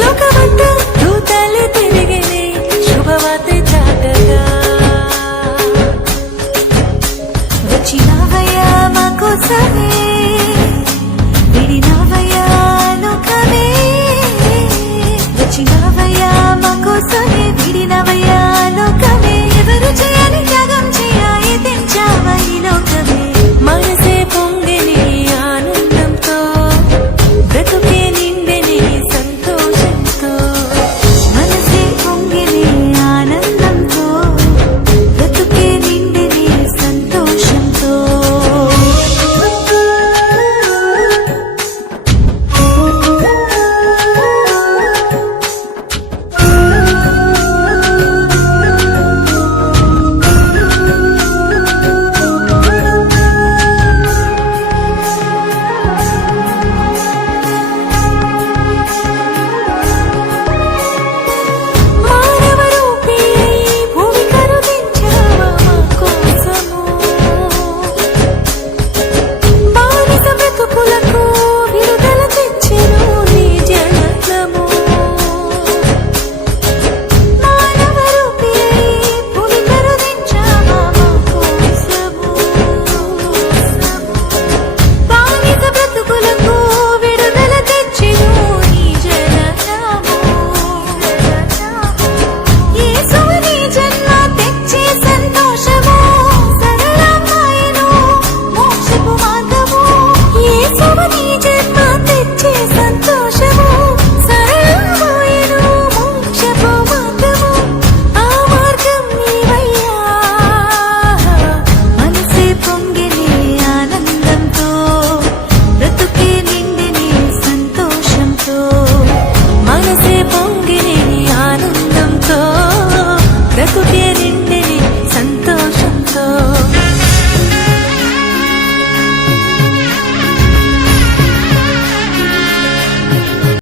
లోకమంతా దూతలే తిరిగినే లోకమే. ఎవరు చేయని ఆనందంతో బ్రతుకే సంతోషంతో.